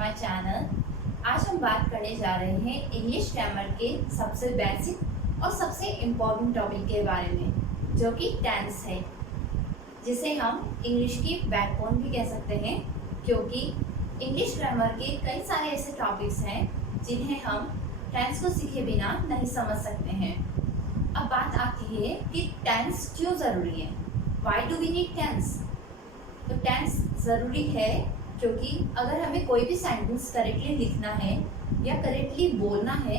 My channel. आज हम बात करने जा रहे हैं इंग्लिश ग्रामर के सबसे बेसिक और सबसे इम्पोर्टेंट टॉपिक के बारे में, जो कि टेंस है, जिसे हम इंग्लिश की बैकबोन भी कह सकते हैं, क्योंकि इंग्लिश ग्रामर के कई सारे ऐसे टॉपिक्स हैं जिन्हें हम टेंस को सीखे बिना नहीं समझ सकते हैं। अब बात आती है कि टेंस क्यों ज़रूरी है, why do we need tense. तो टेंस ज़रूरी है क्योंकि अगर हमें कोई भी सेंटेंस करेक्टली लिखना है या करेक्टली बोलना है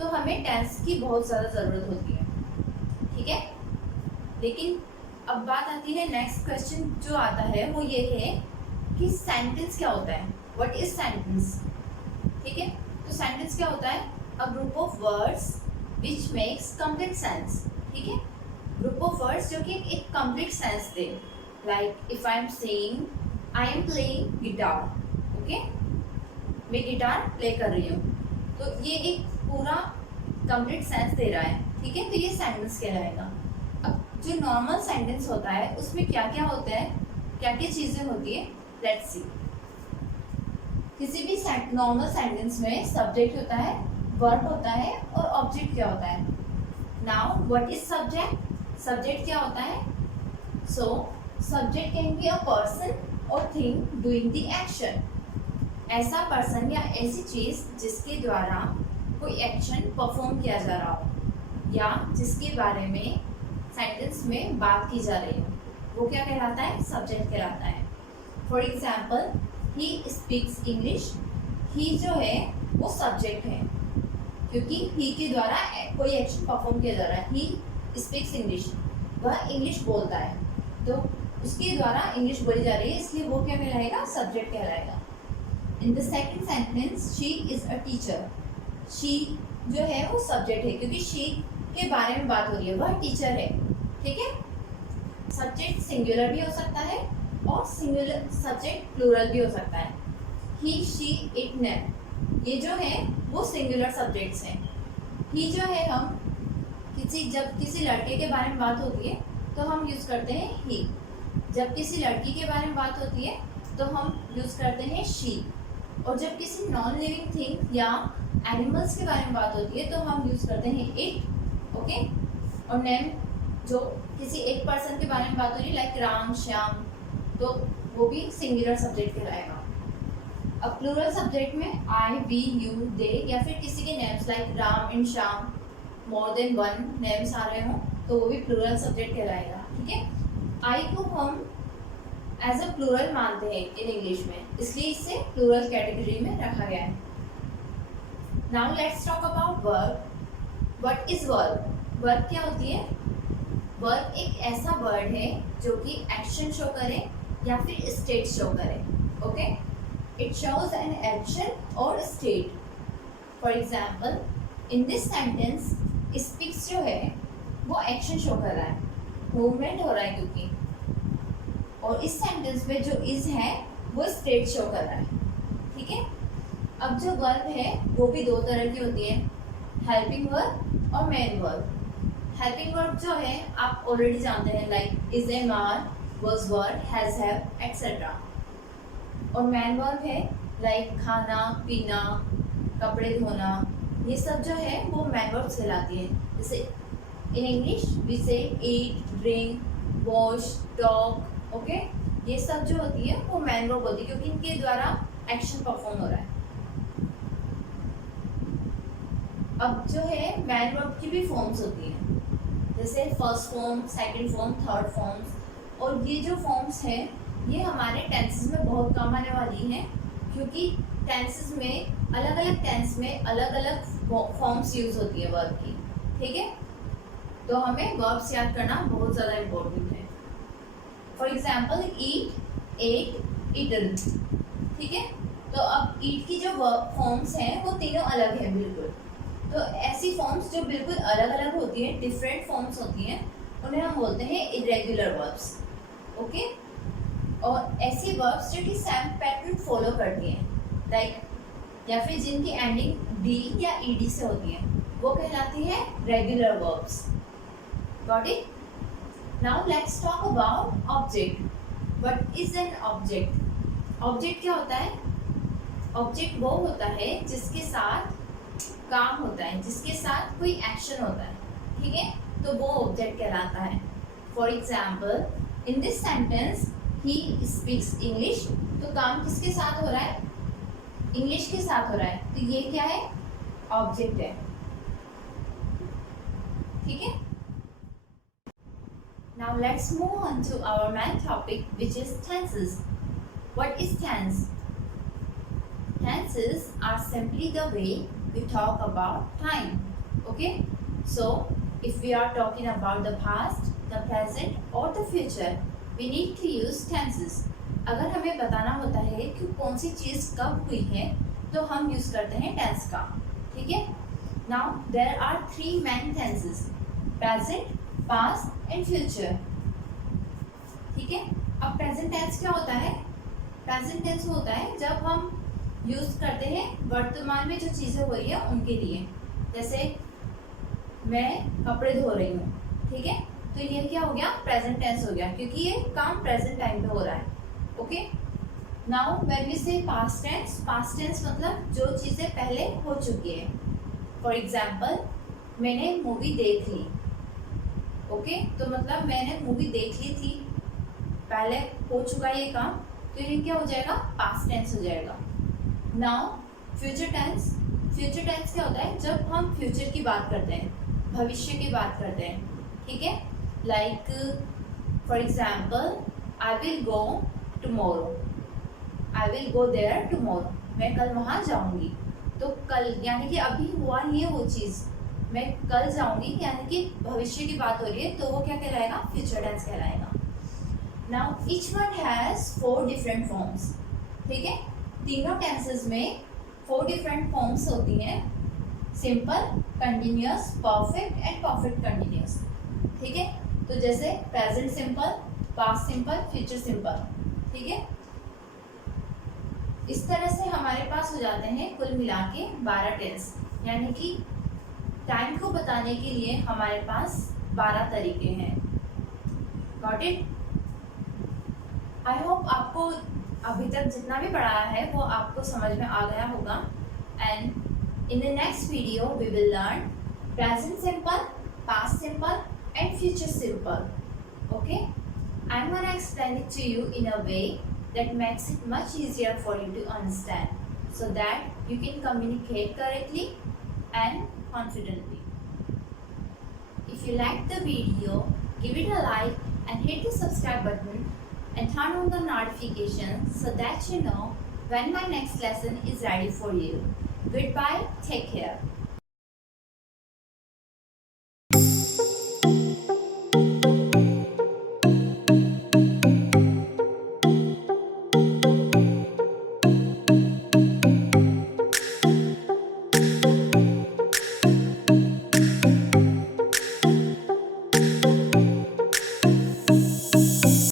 तो हमें टेंस की बहुत ज़्यादा ज़रूरत होती है, ठीक है। लेकिन अब बात आती है, नेक्स्ट क्वेश्चन जो आता है वो ये है कि सेंटेंस क्या होता है, व्हाट इज सेंटेंस, ठीक है। तो सेंटेंस क्या होता है, a group of words which makes complete sense, ठीक है। ग्रुप ऑफ वर्ड्स जो कि एक complete sense they, like if I am saying I am playing guitar, okay, मैं गिटार प्ले कर रही हूँ, तो ये एक पूरा कंप्लीट सेंस दे रहा है, ठीक है। तो ये सेंटेंस कहलाएगा। अब जो नॉर्मल सेंटेंस होता है उसमें क्या क्या होता है, क्या क्या चीज़ें होती है, लेट्स सी। किसी भी नॉर्मल सेंटेंस में सब्जेक्ट होता है, वर्ब होता है और ऑब्जेक्ट क्या होता है। Now what is subject, subject क्या होता है। So subject can be a person और थिंग डूइंग द एक्शन, ऐसा पर्सन या ऐसी चीज़ जिसके द्वारा कोई एक्शन परफॉर्म किया जा रहा हो या जिसके बारे में सेंटेंस में बात की जा रही हो, वो क्या कहलाता है, सब्जेक्ट कहलाता है। For example, he speaks English, he जो है वो सब्जेक्ट है क्योंकि ही के द्वारा कोई एक्शन परफॉर्म किया जा रहा है। ही स्पीक्स इंग्लिश, वह इंग्लिश बोलता है, तो उसके द्वारा इंग्लिश बोली जा रही है, इसलिए वो क्या कहलाएगा, सब्जेक्ट कहलाएगा। In the second sentence, she is a teacher, she जो है वो सब्जेक्ट है क्योंकि शी के बारे में बात हो रही है, वह टीचर है, ठीक है। सब्जेक्ट सिंगुलर भी हो सकता है और सिंगुलर सब्जेक्ट प्लूरल भी हो सकता है। ही, शी, इट, देम, ये जो है वो सिंगुलर सब्जेक्ट्स हैं। ही जो है, हम जब किसी लड़के के बारे में बात होती है तो हम यूज़ करते हैं ही, जब किसी लड़की के बारे में बात होती है तो हम यूज़ करते हैं शी, और जब किसी नॉन लिविंग थिंग या एनिमल्स के बारे में बात होती है तो हम यूज़ करते हैं इट, ओके। और नेम, जो किसी एक पर्सन के बारे में बात हो रही है, लाइक राम, श्याम, तो वो भी सिंगुलर सब्जेक्ट कहलाएगा। अब प्लूरल सब्जेक्ट में आई, वी, यू, दे या फिर किसी के names like Ram and Shyam, more than one names आ रहे हों तो वो भी प्लूरल सब्जेक्ट कहलाएगा, ठीक है। आई को हम एज अ प्लूरल मानते हैं इन इंग्लिश में, इसलिए इसे प्लूरल कैटेगरी में रखा गया है। Now let's talk about verb. What is verb, verb क्या होती है। वर्ब एक ऐसा वर्ड है जो कि एक्शन शो करे या फिर स्टेट शो करे, okay. It shows an action और state. For example, in this sentence speaks जो है वो एक्शन शो कर रहा है, मूवमेंट हो रहा है क्योंकि, और इस सेंटेंस में जो इज है वो स्टेट शो कर रहा है, ठीक है। अब जो वर्ब है वो भी दो तरह की होती है, हेल्पिंग वर्ब और मेन वर्ब। हेल्पिंग वर्ब जो है आप ऑलरेडी जानते हैं, like is, am, are, was, were, has, have, etcetera. और मेन वर्ब है लाइक खाना, पीना, कपड़े धोना, ये सब जो है वो मेन वर्ब्स कहलाती है। जैसे इन इंग्लिश वी से ईट, ड्रिंक, वॉश, टॉक, ओके, ये सब जो होती है वो मेन वर्ब होती है क्योंकि इनके द्वारा एक्शन परफॉर्म हो रहा है। अब जो है मेन वर्ब की भी फॉर्म्स होती हैं, जैसे first form, second form, third forms, और ये जो फॉर्म्स हैं ये हमारे टेंसेस में बहुत काम आने वाली हैं क्योंकि टेंसेस में अलग अलग टेंस में अलग अलग फॉर्म्स यूज होती है वर्ब की, ठीक है। तो हमें वर्ब्स याद करना बहुत ज़्यादा इम्पोर्टेंट है। For example, eat, ate, eaten, ठीक है। तो अब ईट की जो वर्ब फॉर्म्स हैं वो तीनों अलग हैं बिल्कुल, तो ऐसी फॉर्म्स जो बिल्कुल अलग अलग होती हैं, डिफरेंट फॉर्म्स होती हैं, उन्हें हम बोलते हैं इरेगुलर वर्ब्स, ओके। और ऐसी वर्ब्स जो कि सेम पैटर्न फॉलो करती हैं, लाइक या फिर जिनकी एंडिंग डी या ईडी से होती है, वो कहलाती है regular verbs. Got it? Now let's talk about object. What is an object? Object क्या होता है? ऑब्जेक्ट वो होता है जिसके साथ काम होता है, जिसके साथ कोई एक्शन होता है, ठीक है, तो वो ऑब्जेक्ट कहलाता है। For example in this sentence he speaks English, तो काम किसके साथ हो रहा है? इंग्लिश के साथ हो रहा है, तो ये क्या है? ऑब्जेक्ट है, ठीक है। Now let's move on to our main topic, which is tenses. What is tense? Tenses are simply the way we talk about time. Okay? So, if we are talking about the past, the present or the future, we need to use tenses. अगर हमें बताना होता है कि कौन सी चीज़ कब हुई है, तो हम यूज़ करते हैं tense का, ठीक है। Now there are three main tenses: present, past and future, ठीक है। अब प्रेजेंट टेंस क्या होता है? प्रेजेंट टेंस होता है जब हम यूज करते हैं वर्तमान में जो चीजें हो रही है उनके लिए। जैसे मैं कपड़े धो रही हूँ, ठीक है, तो ये क्या हो गया? प्रेजेंट टेंस हो गया, क्योंकि ये काम प्रेजेंट टाइम पे हो रहा है। ओके, नाउ व्हेन वी से पास्ट टेंस मतलब जो चीजें पहले हो चुकी है। फॉर एग्जाम्पल मैंने मूवी देख ली, ओके, तो मतलब मैंने मूवी देख ली थी, पहले हो चुका है ये काम, तो ये क्या हो जाएगा? पास्ट टेंस हो जाएगा। नाउ फ्यूचर टेंस क्या होता है? जब हम फ्यूचर की बात करते हैं, भविष्य की बात करते हैं, ठीक है। Like for example I will go tomorrow, I will go there tomorrow, मैं कल वहाँ जाऊँगी। तो कल यानी कि अभी हुआ नहीं है वो चीज़, मैं कल जाऊंगी, यानी कि भविष्य की बात हो रही है, तो वो क्या कहलाएगा? फ्यूचर टेंस कहलाएगा। Now each one has 4 different forms, ठीक है। तीनों टेंसेस में 4 डिफरेंट फॉर्म्स होती हैं: simple, continuous, perfect and perfect continuous, ठीक है। तो जैसे present simple, past simple, future simple, ठीक है। इस तरह से हमारे पास हो जाते हैं कुल मिला के 12 टेंस, यानी कि टाइम को बताने के लिए हमारे पास 12 तरीके हैं। Got it? आई होप आपको अभी तक जितना भी पढ़ाया है वो आपको समझ में आ गया होगा। And in the next video we will learn present simple, past simple and future simple. Okay, I am gonna explain it to you in a way that makes it much easier for you to understand, so that you can communicate correctly and confidently. If you like the video, give it a like and hit the subscribe button and turn on the notifications so that you know when my next lesson is ready for you. Goodbye, take care.